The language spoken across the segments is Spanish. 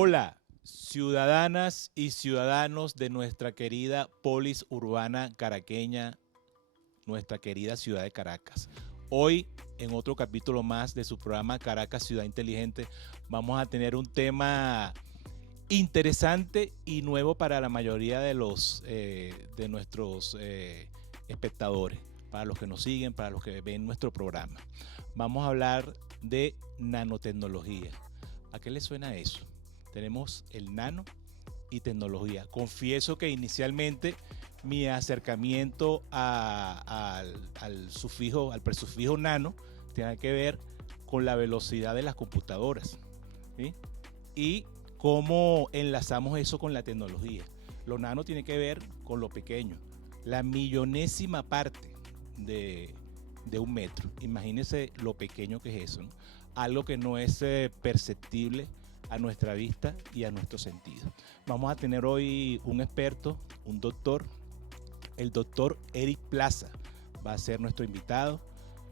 Hola, ciudadanas y ciudadanos de nuestra querida polis urbana caraqueña, nuestra querida ciudad de Caracas. Hoy, en otro capítulo más de su programa Caracas Ciudad Inteligente, vamos a tener un tema interesante y nuevo para la mayoría de nuestros espectadores, para los que nos siguen, para los que ven nuestro programa. Vamos a hablar de nanotecnología. ¿A qué le suena eso? Tenemos el nano y tecnología. Confieso que inicialmente mi acercamiento al presufijo nano tiene que ver con la velocidad de las computadoras, ¿sí? Y cómo enlazamos eso con la tecnología. Lo nano tiene que ver con lo pequeño, la millonésima parte de un metro. Imagínense lo pequeño que es eso, ¿no? Algo que no es perceptible a nuestra vista y a nuestro sentido. Vamos a tener hoy un experto, un doctor, el doctor Eric Plaza va a ser nuestro invitado.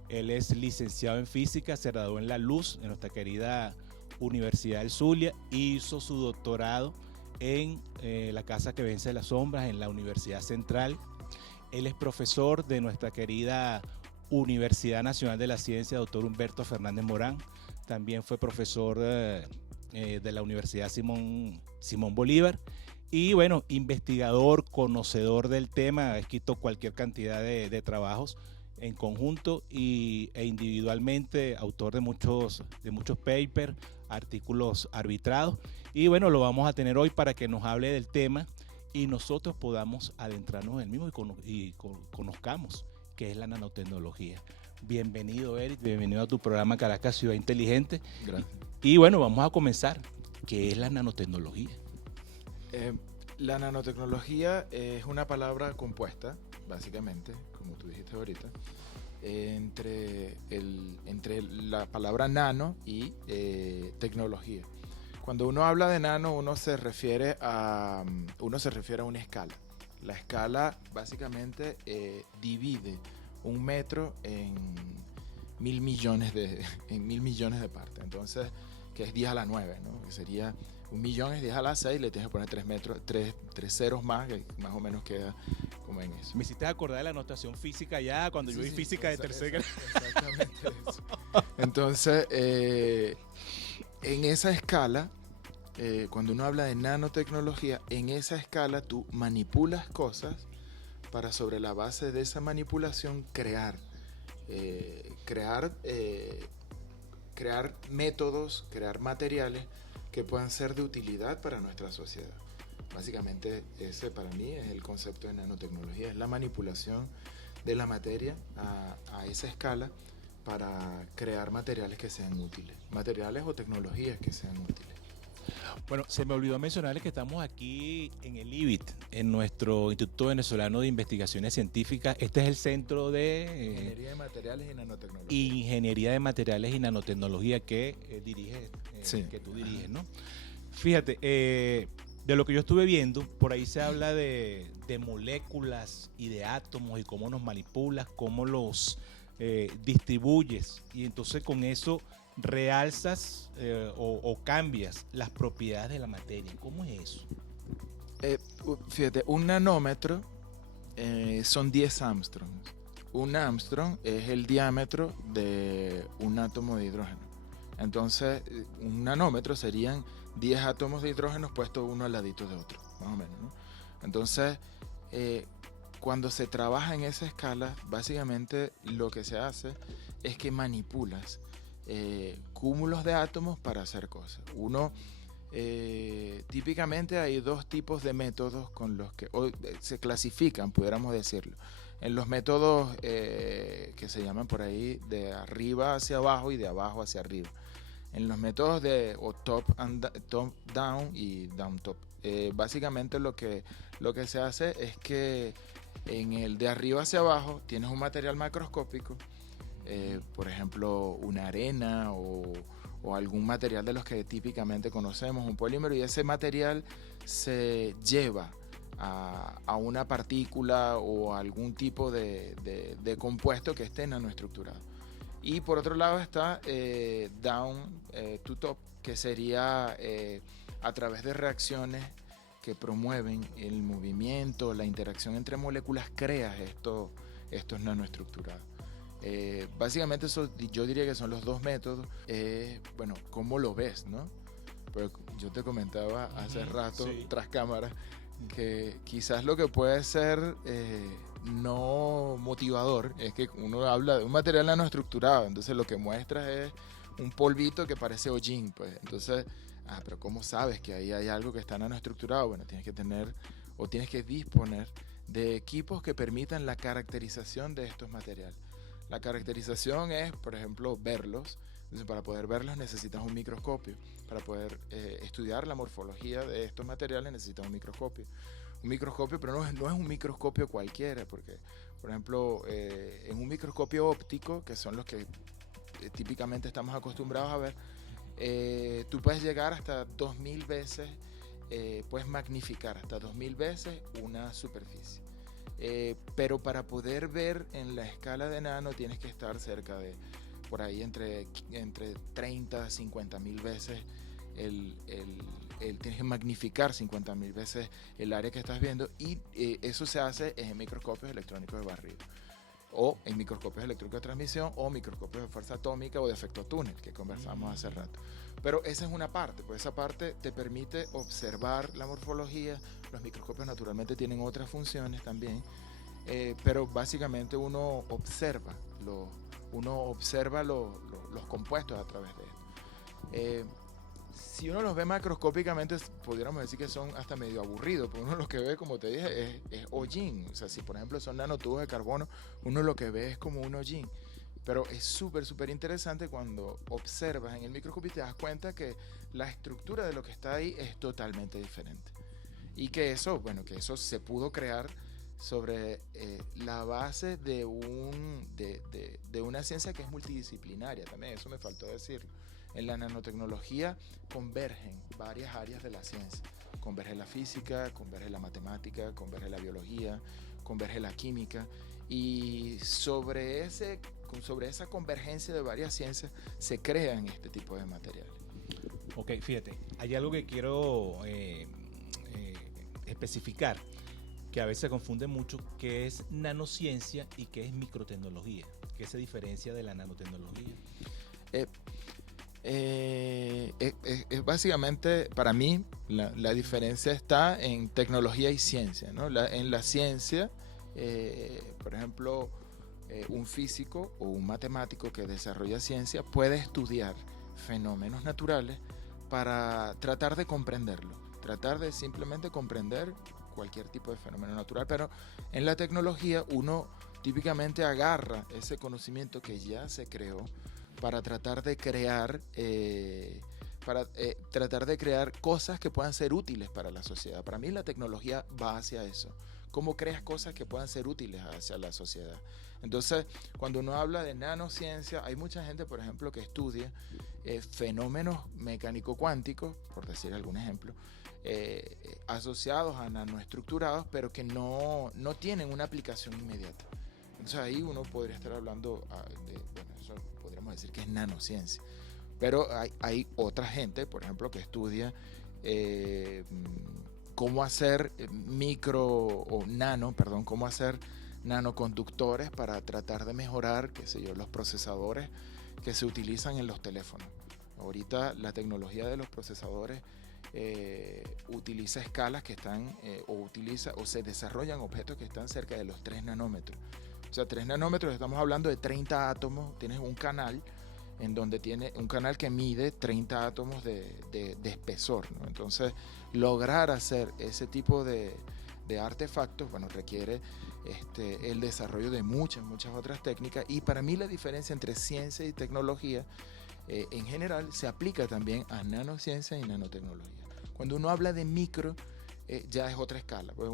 Él es licenciado en física, se graduó en La Luz, en nuestra querida Universidad del Zulia, hizo su doctorado en la Casa que Vence las Sombras, en la Universidad Central. Él es profesor de nuestra querida Universidad Nacional de la Ciencia, doctor Humberto Fernández Morán. También fue profesor de la Universidad Simón Bolívar. Y bueno, investigador, conocedor del tema, ha escrito cualquier cantidad de trabajos en conjunto e individualmente, autor de muchos papers, artículos arbitrados. Y bueno, lo vamos a tener hoy para que nos hable del tema y nosotros podamos adentrarnos en el mismo y conozcamos qué es la nanotecnología. Bienvenido, Eric, bienvenido a tu programa Caracas Ciudad Inteligente. Gracias. Y bueno, vamos a comenzar. ¿Qué es la nanotecnología? La nanotecnología es una palabra compuesta, básicamente, como tú dijiste ahorita, entre la palabra nano y tecnología. Cuando uno habla de nano, uno se refiere a una escala. La escala básicamente divide un metro en mil millones de partes. Entonces, que es 10 a la 9, ¿no? Que sería 1.000.000 es 10 a la 6, le tienes que poner 3 ceros más, que más o menos queda como en eso. Me hiciste acordar de la notación física ya, cuando yo vi física de tercer grado. Exactamente eso. Entonces, en esa escala, cuando uno habla de nanotecnología, en esa escala tú manipulas cosas para, sobre la base de esa manipulación, crear métodos, crear materiales que puedan ser de utilidad para nuestra sociedad. Básicamente ese para mí es el concepto de nanotecnología, es la manipulación de la materia a esa escala para crear materiales que sean útiles, materiales o tecnologías que sean útiles. Bueno, se me olvidó mencionarles que estamos aquí en el IBIT, en nuestro Instituto Venezolano de Investigaciones Científicas. Este es el Centro de Ingeniería de Materiales y Nanotecnología. Ingeniería de Materiales y Nanotecnología que Sí. que tú diriges, ¿no? Fíjate, de lo que yo estuve viendo, por ahí se habla de moléculas y de átomos y cómo nos manipulas, cómo los distribuyes, y entonces con eso realzas o cambias las propiedades de la materia. ¿Cómo es eso? Fíjate, un nanómetro son 10 Armstrongs. Un Armstrong es el diámetro de un átomo de hidrógeno. Entonces, un nanómetro serían 10 átomos de hidrógeno puestos uno al ladito de otro, más o menos, ¿no? Entonces, cuando se trabaja en esa escala, básicamente lo que se hace es que manipulas cúmulos de átomos para hacer cosas. Típicamente hay dos tipos de métodos con los que se clasifican, pudiéramos decirlo. En los métodos que se llaman por ahí de arriba hacia abajo y de abajo hacia arriba. En los métodos de top down y down top. Básicamente lo que se hace es que en el de arriba hacia abajo tienes un material macroscópico, por ejemplo una arena o algún material de los que típicamente conocemos, un polímero, y ese material se lleva a una partícula o a algún tipo de compuesto que esté nanoestructurado. Y por otro lado está down to top, que sería a través de reacciones que promueven el movimiento, la interacción entre moléculas, creas estos nanoestructurados. Básicamente eso, yo diría que son los dos métodos. Bueno, ¿cómo lo ves, no? Pero yo te comentaba hace rato, sí, tras cámara, que quizás lo que puede ser no motivador es que uno habla de un material nanoestructurado, entonces lo que muestra es un polvito que parece hollín, pues. Entonces, pero ¿cómo sabes que ahí hay algo que está nanoestructurado? Bueno, tienes que tener o tienes que disponer de equipos que permitan la caracterización de estos materiales. La caracterización es, por ejemplo, verlos. Entonces, para poder verlos necesitas un microscopio. Para poder estudiar la morfología de estos materiales necesitas un microscopio. Un microscopio, pero no es un microscopio cualquiera, porque, por ejemplo, en un microscopio óptico, que son los que típicamente estamos acostumbrados a ver, tú puedes llegar hasta 2000 veces, puedes magnificar hasta 2000 veces una superficie. Pero para poder ver en la escala de nano tienes que estar cerca de, por ahí, entre 30 a 50 mil veces tienes que magnificar 50.000 veces el área que estás viendo, y eso se hace en microscopios electrónicos de barrido, o en microscopios electrónicos de transmisión, o microscopios de fuerza atómica o de efecto túnel, que conversamos hace rato. Pero esa es una parte, pues esa parte te permite observar la morfología. Los microscopios naturalmente tienen otras funciones también, pero básicamente uno observa los compuestos a través de esto. Si uno los ve macroscópicamente, pudiéramos decir que son hasta medio aburridos, porque uno lo que ve, como te dije, es hollín. O sea, si por ejemplo son nanotubos de carbono, uno lo que ve es como un hollín. Pero es súper interesante cuando observas en el microscopio y te das cuenta que la estructura de lo que está ahí es totalmente diferente. Y que eso se pudo crear sobre la base de una ciencia que es multidisciplinaria también. Eso me faltó decirlo. En la nanotecnología convergen varias áreas de la ciencia. Converge la física, converge la matemática, converge la biología, converge la química. Y sobre esa convergencia de varias ciencias se crean este tipo de materiales. Ok, fíjate, hay algo que quiero especificar, que a veces se confunde mucho, que es nanociencia y que es microtecnología. ¿Qué se diferencia de la nanotecnología? Básicamente, para mí, la diferencia está en tecnología y ciencia, ¿no? En la ciencia, por ejemplo, un físico o un matemático que desarrolla ciencia puede estudiar fenómenos naturales para tratar de comprenderlo, tratar de simplemente comprender cualquier tipo de fenómeno natural. Pero en la tecnología uno típicamente agarra ese conocimiento que ya se creó para tratar de crear cosas que puedan ser útiles para la sociedad. Para mí la tecnología va hacia eso. ¿Cómo creas cosas que puedan ser útiles hacia la sociedad? Entonces, cuando uno habla de nanociencia, hay mucha gente, por ejemplo, que estudia fenómenos mecánico-cuánticos, por decir algún ejemplo, asociados a nanoestructurados, pero que no tienen una aplicación inmediata. Entonces ahí uno podría estar hablando eso podríamos decir que es nanociencia. Pero hay otra gente, por ejemplo, que estudia cómo hacer cómo hacer nanoconductores para tratar de mejorar, los procesadores que se utilizan en los teléfonos. Ahorita la tecnología de los procesadores utiliza escalas que están, o se desarrollan objetos que están cerca de los 3 nanómetros. O sea, 3 nanómetros, estamos hablando de 30 átomos. Tienes un canal en donde tiene un canal que mide 30 átomos de espesor, ¿no? Entonces, lograr hacer ese tipo de artefactos, requiere el desarrollo de muchas otras técnicas. Y para mí la diferencia entre ciencia y tecnología en general se aplica también a nanociencia y nanotecnología. Cuando uno habla de micro, ya es otra escala. Pues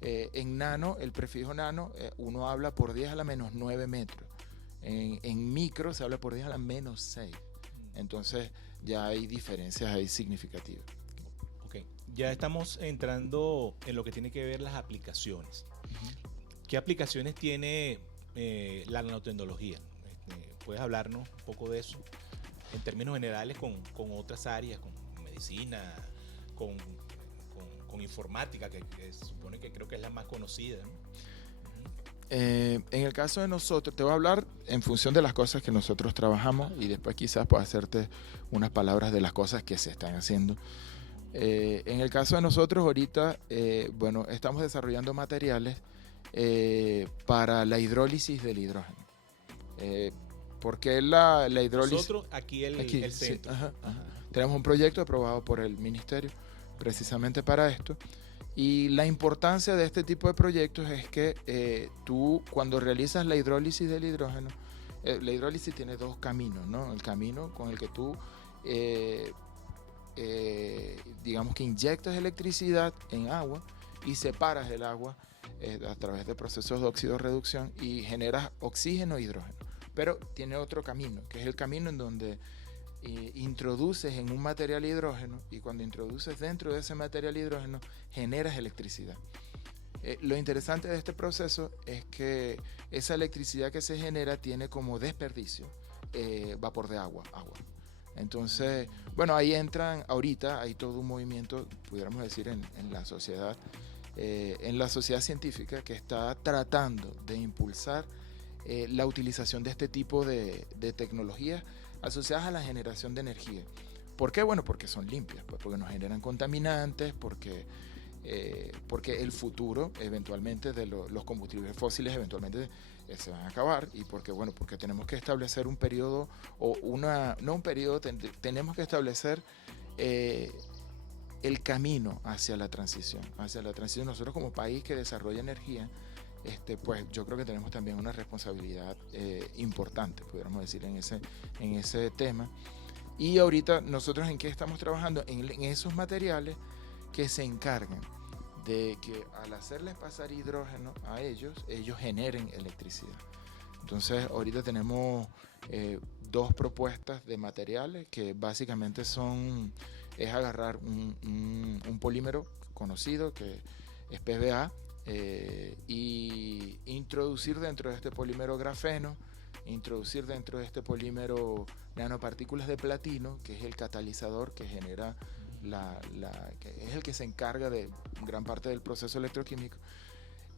en nano, el prefijo nano, uno habla por 10 a la menos 9 metros. En micro se habla por 10 a la menos 6. Entonces ya hay diferencias ahí significativas. Ok, ya estamos entrando en lo que tiene que ver las aplicaciones. ¿Qué aplicaciones tiene la nanotecnología? ¿Puedes hablarnos un poco de eso en términos generales con otras áreas, con medicina, con informática, que se supone que creo que es la más conocida, ¿no? En el caso de nosotros, te voy a hablar en función de las cosas que nosotros trabajamos y después quizás pueda hacerte unas palabras de las cosas que se están haciendo. En el caso de nosotros ahorita, bueno, estamos desarrollando materiales para la hidrólisis del hidrógeno. ¿Por qué la hidrólisis? Nosotros aquí el centro. Sí, ajá. Tenemos un proyecto aprobado por el ministerio precisamente para esto. Y la importancia de este tipo de proyectos es que tú, cuando realizas la hidrólisis del hidrógeno, la hidrólisis tiene dos caminos, ¿no? El camino con el que tú, digamos que inyectas electricidad en agua y separas el agua a través de procesos de oxidorreducción y generas oxígeno e hidrógeno. Pero tiene otro camino, que es el camino en donde introduces en un material hidrógeno y cuando introduces dentro de ese material hidrógeno generas electricidad. Lo interesante de este proceso es que esa electricidad que se genera tiene como desperdicio vapor de agua. Entonces, bueno, ahí entran, ahorita hay todo un movimiento, pudiéramos decir, en la sociedad científica que está tratando de impulsar la utilización de este tipo de tecnologías asociadas a la generación de energía. ¿Por qué? Bueno, porque son limpias, pues, porque no generan contaminantes, porque el futuro eventualmente de los combustibles fósiles eventualmente se van a acabar y porque tenemos que establecer un periodo tenemos que establecer el camino hacia la transición. Nosotros como país que desarrolla energía, pues yo creo que tenemos también una responsabilidad importante, pudiéramos decir, en ese tema. Y ahorita nosotros en qué estamos trabajando, en esos materiales que se encargan de que al hacerles pasar hidrógeno a ellos generen electricidad. Entonces ahorita tenemos dos propuestas de materiales que básicamente es agarrar un polímero conocido que es PVA, y introducir dentro de este polímero grafeno, introducir dentro de este polímero nanopartículas de platino, que es el catalizador que genera que es el que se encarga de gran parte del proceso electroquímico,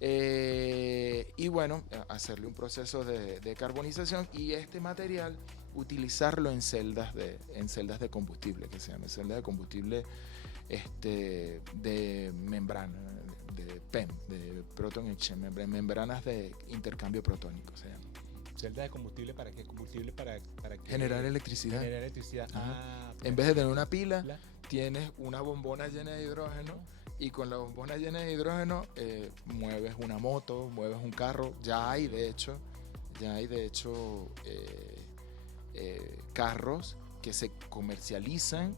y bueno, hacerle un proceso de carbonización y este material utilizarlo en celdas de combustible, que se llama celdas de combustible de membrana, de PEM, de Proton Exchange, membranas de intercambio protónico se llama. ¿Celda de combustible para qué? Combustible para generar electricidad. Generar electricidad. En vez de tener una pila, tienes una bombona llena de hidrógeno y con la bombona llena de hidrógeno mueves una moto, mueves un carro. Ya hay de hecho carros que se comercializan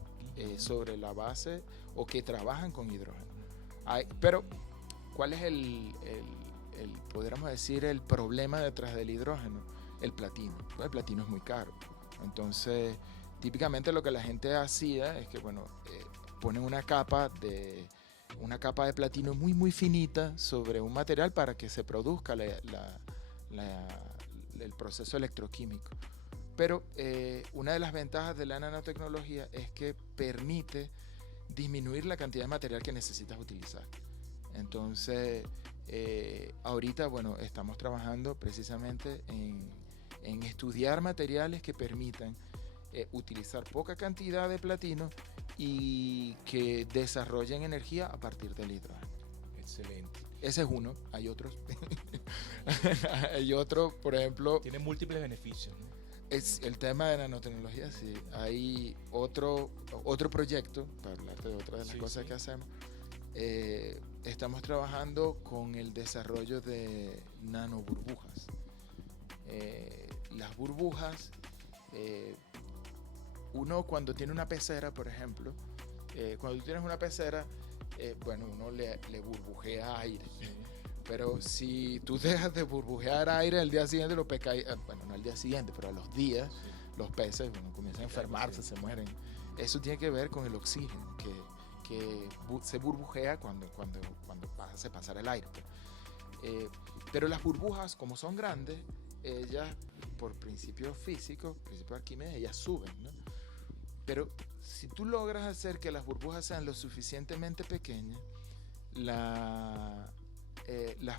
sobre la base o que trabajan con hidrógeno. Pero ¿cuál es podríamos decir, el problema detrás del hidrógeno? El platino. El platino es muy caro. Entonces, típicamente lo que la gente hacía es que, ponen una capa de platino muy, muy finita sobre un material para que se produzca el proceso electroquímico. Pero una de las ventajas de la nanotecnología es que permite disminuir la cantidad de material que necesitas utilizar. Entonces, ahorita, estamos trabajando precisamente en estudiar materiales que permitan utilizar poca cantidad de platino y que desarrollen energía a partir del hidrógeno. Excelente. Ese es uno, hay otros. Hay otro, por ejemplo. Tiene múltiples beneficios, ¿no? Es el tema de nanotecnología, sí. Hay otro proyecto, para hablarte de otra de las cosas que hacemos. Estamos trabajando con el desarrollo de nanoburbujas. Las burbujas, uno cuando tiene una pecera, por ejemplo, cuando tú tienes una pecera, uno le burbujea aire. Pero si tú dejas de burbujear aire, al día siguiente los peces, no al día siguiente, pero a los días, los peces comienzan a enfermarse, se mueren. Eso tiene que ver con el oxígeno, que se burbujea cuando se pasa el aire. Pero las burbujas, como son grandes, ellas, por principios físicos, principio de Arquímedes, ellas suben, ¿no? Pero si tú logras hacer que las burbujas sean lo suficientemente pequeñas, las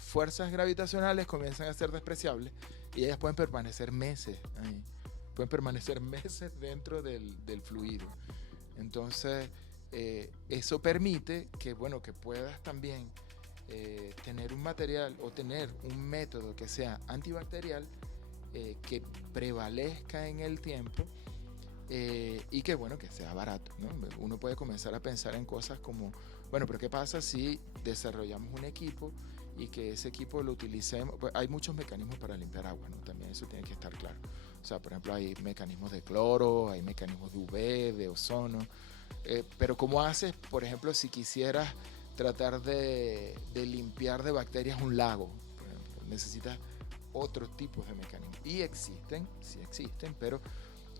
fuerzas gravitacionales comienzan a ser despreciables y ellas pueden permanecer meses ahí, pueden permanecer meses dentro del fluido. Entonces, eso permite que, bueno, que puedas también tener un material o tener un método que sea antibacterial, que prevalezca en el tiempo, y que, bueno, que sea barato, ¿no? Uno puede comenzar a pensar en cosas como, bueno, pero ¿qué pasa si desarrollamos un equipo y que ese equipo lo utilicemos? Pues hay muchos mecanismos para limpiar agua, ¿no? También eso tiene que estar claro. O sea, por ejemplo, hay mecanismos de cloro, hay mecanismos de UV, de ozono. Pero ¿cómo haces, por ejemplo, si quisieras tratar de limpiar de bacterias un lago? Por ejemplo, necesitas otros tipos de mecanismos. Y existen, sí existen, pero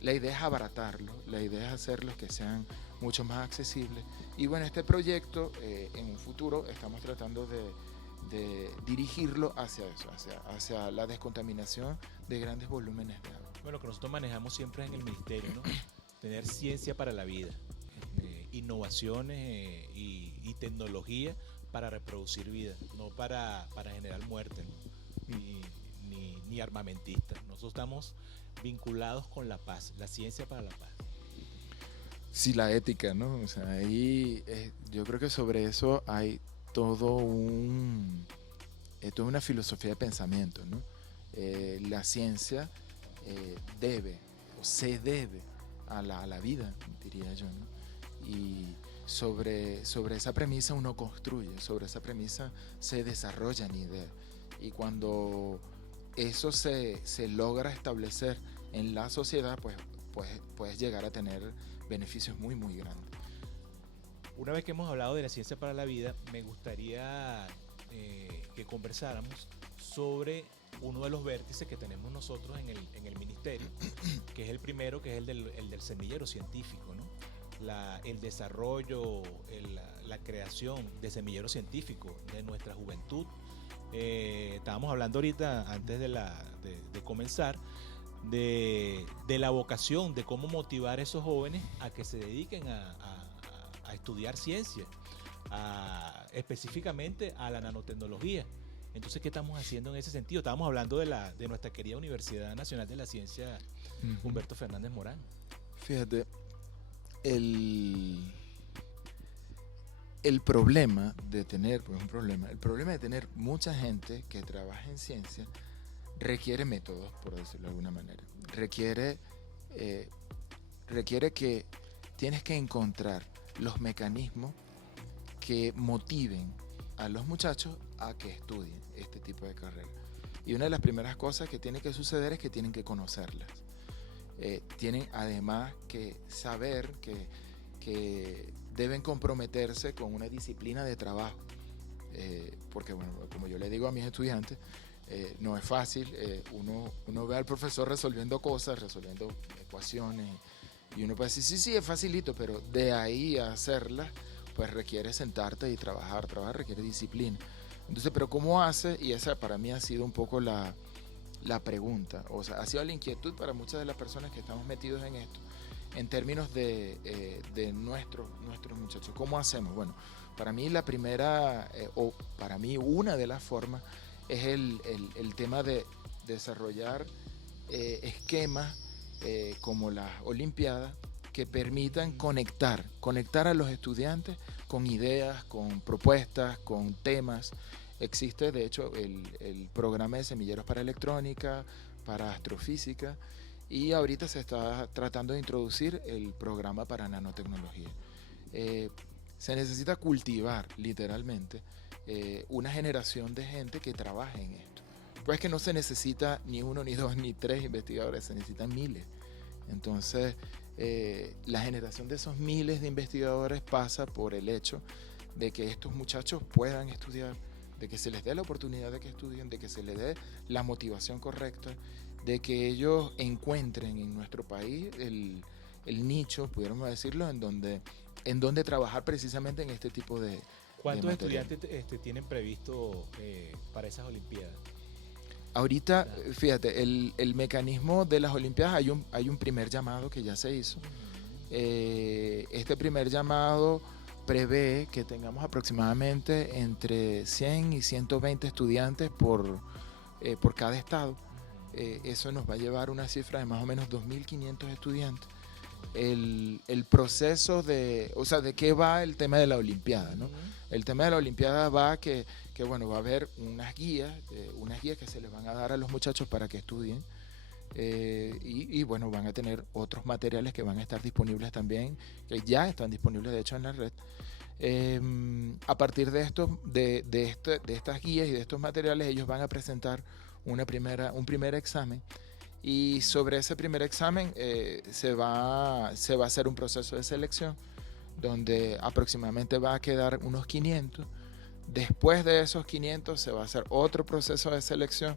la idea es abaratarlos, la idea es hacerlos que sean mucho más accesibles. Y bueno, este proyecto, en un futuro, estamos tratando de dirigirlo hacia eso, hacia la descontaminación de grandes volúmenes de agua. Bueno, que nosotros manejamos siempre en el ministerio, ¿no? Tener ciencia para la vida, innovaciones y tecnología para reproducir vida, no para generar muerte, ¿no? Ni armamentistas. Nosotros estamos vinculados con la paz, la ciencia para la paz. Sí, la ética, ¿no? O sea, ahí yo creo que sobre eso hay toda una filosofía de pensamiento, ¿no? La ciencia debe o se debe a la vida, diría yo, ¿no? Y sobre esa premisa uno construye, sobre esa premisa se desarrollan ideas. Y cuando eso se logra establecer en la sociedad, pues puedes llegar a tener beneficios muy, muy grandes. Una vez que hemos hablado de la ciencia para la vida, me gustaría que conversáramos sobre uno de los vértices que tenemos nosotros en el ministerio, que es el primero, que es el del semillero científico, ¿no? El desarrollo, la creación de semilleros científicos de nuestra juventud. Estábamos hablando ahorita, antes de comenzar, de la vocación, de cómo motivar a esos jóvenes a que se dediquen a estudiar ciencia, específicamente a la nanotecnología. Entonces, ¿qué estamos haciendo en ese sentido? Estábamos hablando de nuestra querida Universidad Nacional de la Ciencia, Humberto Fernández Morán. Fíjate, el problema de tener, pues el problema de tener mucha gente que trabaja en ciencia requiere métodos, por decirlo de alguna manera. Requiere que tienes que encontrar los mecanismos que motiven a los muchachos a que estudien este tipo de carrera. Y una de las primeras cosas que tiene que suceder es que tienen que conocerlas. Tienen además que saber que deben comprometerse con una disciplina de trabajo. Porque, bueno, como yo le digo a mis estudiantes, no es fácil. Uno ve al profesor resolviendo cosas, resolviendo ecuaciones, y uno puede decir, sí, es facilito, pero de ahí a hacerlas, pues requiere sentarte y trabajar requiere disciplina. Entonces, pero ¿cómo hace? Y esa para mí ha sido un poco la pregunta, o sea, ha sido la inquietud para muchas de las personas que estamos metidos en esto, en términos de nuestros muchachos. ¿Cómo hacemos? Bueno, para mí la primera, o para mí una de las formas, es el tema de desarrollar esquemas como las Olimpiadas, que permitan conectar a los estudiantes con ideas, con propuestas, con temas. Existe, de hecho, el programa de semilleros para electrónica, para astrofísica, y ahorita se está tratando de introducir el programa para nanotecnología. Se necesita cultivar, literalmente, una generación de gente que trabaje en esto. Pues que no se necesita ni uno, ni dos, ni tres investigadores, se necesitan miles. Entonces, la generación de esos miles de investigadores pasa por el hecho de que estos muchachos puedan estudiar, de que se les dé la oportunidad de que estudien, de que se les dé la motivación correcta, de que ellos encuentren en nuestro país el nicho, pudiéramos decirlo, en donde trabajar precisamente en este tipo de ¿Cuántos de estudiantes tienen previsto para esas Olimpiadas? Ahorita, fíjate, el mecanismo de las Olimpiadas, hay un primer llamado que ya se hizo. Este primer llamado prevé que tengamos aproximadamente entre 100 y 120 estudiantes por cada estado. Eso nos va a llevar a una cifra de más o menos 2.500 estudiantes. El proceso de qué va el tema de la Olimpiada, ¿no? El tema de la Olimpiada va que bueno, va a haber unas guías que se les van a dar a los muchachos para que estudien. Y bueno, van a tener otros materiales que van a estar disponibles también, que ya están disponibles de hecho en la red. A partir de estas guías y de estos materiales, ellos van a presentar un primer examen, y sobre ese primer examen se va a hacer un proceso de selección donde aproximadamente va a quedar unos 500. Después de esos 500 se va a hacer otro proceso de selección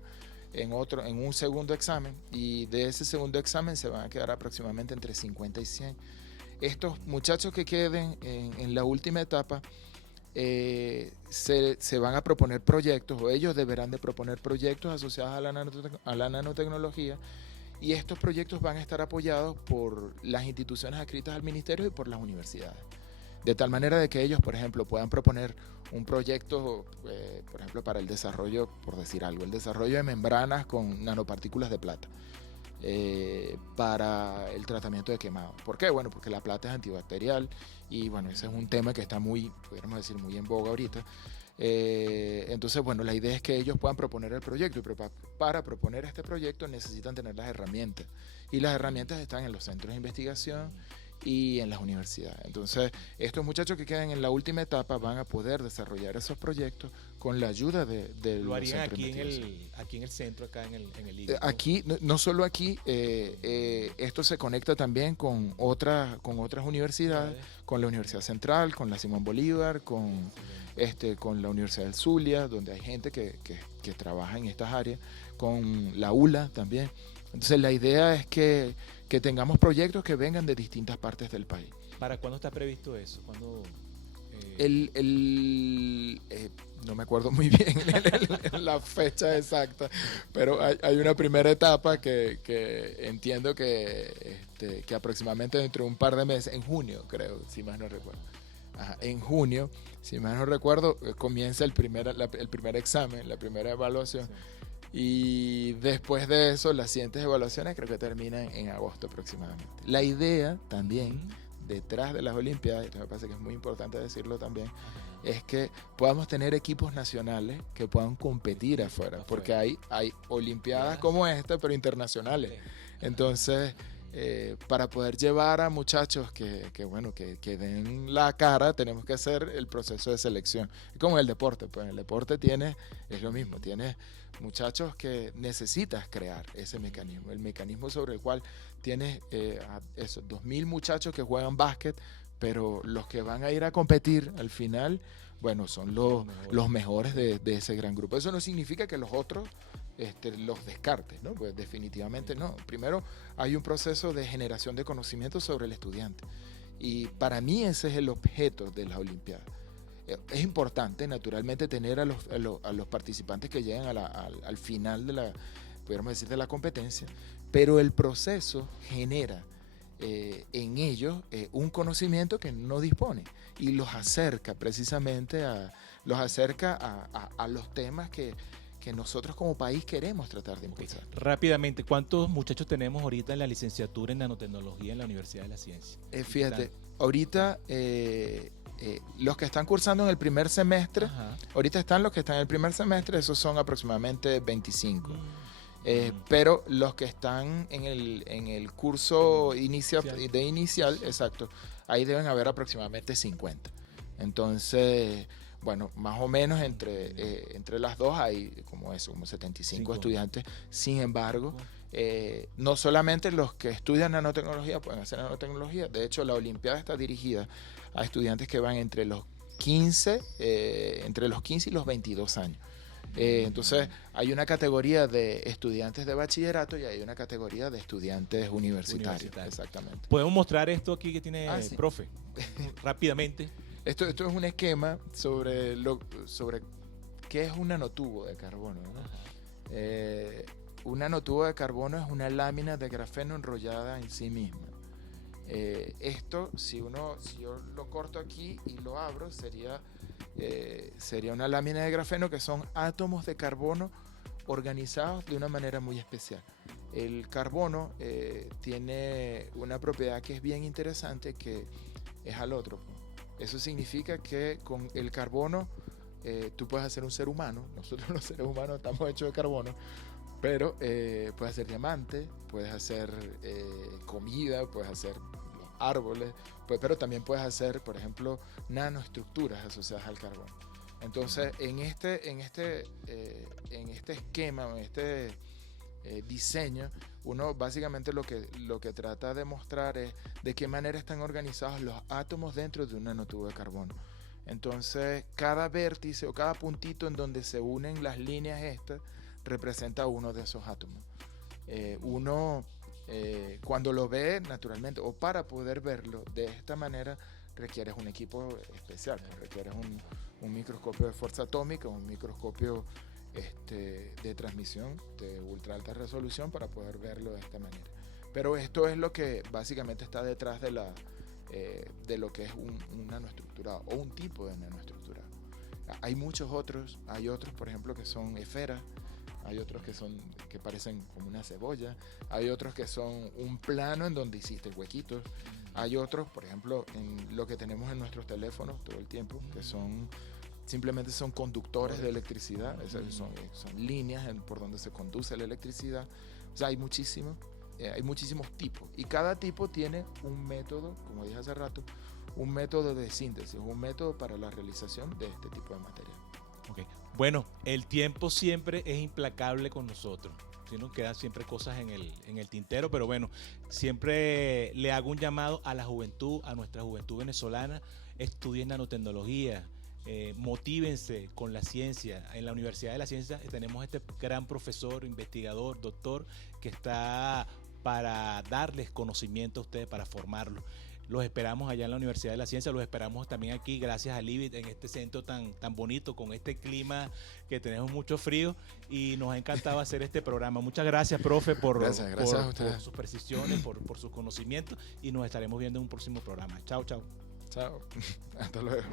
en un segundo examen, y de ese segundo examen se van a quedar aproximadamente entre 50 y 100. Estos muchachos que queden en la última etapa se van a proponer proyectos, o ellos deberán de proponer proyectos asociados a la nanotecnología, y estos proyectos van a estar apoyados por las instituciones adscritas al ministerio y por las universidades. De tal manera de que ellos, por ejemplo, puedan proponer un proyecto, por ejemplo, para el desarrollo, por decir algo, el desarrollo de membranas con nanopartículas de plata para el tratamiento de quemado. ¿Por qué? Bueno, porque la plata es antibacterial, y bueno, ese es un tema que está pudiéramos decir, muy en boga ahorita. Entonces, bueno, la idea es que ellos puedan proponer el proyecto, pero para proponer este proyecto necesitan tener las herramientas, y las herramientas están en los centros de investigación y en las universidades. Entonces, estos muchachos que quedan en la última etapa van a poder desarrollar esos proyectos con la ayuda de lo harían aquí en el centro, acá en el IGE, ¿no? Aquí, no solo aquí, esto se conecta también con otras universidades, con la Universidad Central, con la Simón Bolívar, con la Universidad del Zulia, donde hay gente que trabaja en estas áreas, con la ULA también. Entonces, la idea es que tengamos proyectos que vengan de distintas partes del país. ¿Para cuándo está previsto eso? ¿Cuándo, no me acuerdo muy bien la fecha exacta, pero hay una primera etapa que entiendo que aproximadamente dentro de un par de meses, en junio creo, si más no recuerdo. En junio, si más no recuerdo, comienza el primer examen, la primera evaluación. Sí. Y después de eso, las siguientes evaluaciones creo que terminan en agosto aproximadamente. La idea también detrás de las Olimpiadas, esto me parece que es muy importante decirlo también, es que podamos tener equipos nacionales que puedan competir afuera, porque hay Olimpiadas como esta, pero internacionales. Entonces, para poder llevar a muchachos que den la cara, tenemos que hacer el proceso de selección. Es como en el deporte, pues en el deporte es lo mismo, tienes muchachos que necesitas crear ese mecanismo, el mecanismo sobre el cual tienes esos 2.000 muchachos que juegan básquet, pero los que van a ir a competir al final, bueno, son los mejores de ese gran grupo. Eso no significa que los otros los descartes, ¿no? Pues definitivamente no. Primero hay un proceso de generación de conocimiento sobre el estudiante, y para mí ese es el objeto de las Olimpiadas. Es importante, naturalmente, tener a los participantes que llegan al final pudiéramos decir, de la competencia, pero el proceso genera en ellos un conocimiento que no dispone, y los acerca precisamente a los temas que nosotros como país queremos tratar de impulsar. Rápidamente, ¿cuántos muchachos tenemos ahorita en la licenciatura en nanotecnología en la Universidad de la Ciencia? Fíjate, ahorita los que están cursando en el primer semestre, ahorita están los que están en el primer semestre, esos son aproximadamente 25. Pero los que están en el curso inicial, exacto, ahí deben haber aproximadamente 50. Entonces, bueno, más o menos entre las dos hay como 75 estudiantes. Sin embargo, no solamente los que estudian nanotecnología pueden hacer nanotecnología. De hecho, la Olimpiada está dirigida a estudiantes que van entre los 15 y los 22 años. Entonces, hay una categoría de estudiantes de bachillerato y hay una categoría de estudiantes universitarios. Exactamente. ¿Podemos mostrar esto aquí que tiene el profe? Rápidamente. Esto es un esquema sobre qué es un nanotubo de carbono, ¿no? Un nanotubo de carbono es una lámina de grafeno enrollada en sí misma. Esto, si yo lo corto aquí y lo abro, sería una lámina de grafeno, que son átomos de carbono organizados de una manera muy especial. El carbono tiene una propiedad que es bien interesante, que es alótropo. Eso significa que con el carbono tú puedes hacer un ser humano. Nosotros los seres humanos estamos hechos de carbono, pero puedes hacer diamante, puedes hacer comida, puedes hacer árboles, pero también puedes hacer, por ejemplo, nanoestructuras asociadas al carbono. Entonces, en este esquema, en este diseño, uno básicamente lo que trata de mostrar es de qué manera están organizados los átomos dentro de un nanotubo de carbono. Entonces, cada vértice o cada puntito en donde se unen las líneas estas representa uno de esos átomos. Cuando lo ve naturalmente, o para poder verlo de esta manera, requieres un equipo especial, requieres un microscopio de fuerza atómica, un microscopio de transmisión de ultra alta resolución para poder verlo de esta manera. Pero esto es lo que básicamente está detrás de lo que es un nanoestructurado o un tipo de nanoestructurado. Hay muchos otros, por ejemplo, que son esferas, hay otros que parecen como una cebolla, hay otros que son un plano en donde hiciste huequitos, hay otros, por ejemplo, en lo que tenemos en nuestros teléfonos todo el tiempo, que simplemente son conductores de electricidad, son líneas por donde se conduce la electricidad. O sea, hay muchísimos tipos, y cada tipo tiene un método, como dije hace rato, un método de síntesis, un método para la realización de este tipo de material. Okay. Bueno, el tiempo siempre es implacable con nosotros. Sí, nos quedan siempre cosas en el tintero, pero bueno, siempre le hago un llamado a la juventud, a nuestra juventud venezolana: estudien nanotecnología, motívense con la ciencia. En la Universidad de la Ciencia tenemos este gran profesor, investigador, doctor, que está para darles conocimiento a ustedes, para formarlos. Los esperamos allá en la Universidad de la Ciencia, los esperamos también aquí, gracias a Livit, en este centro tan bonito, con este clima que tenemos mucho frío, y nos ha encantado hacer este programa. Muchas gracias, profe, por sus precisiones, por sus conocimientos, y nos estaremos viendo en un próximo programa. Chao, chao. Chao. Hasta luego.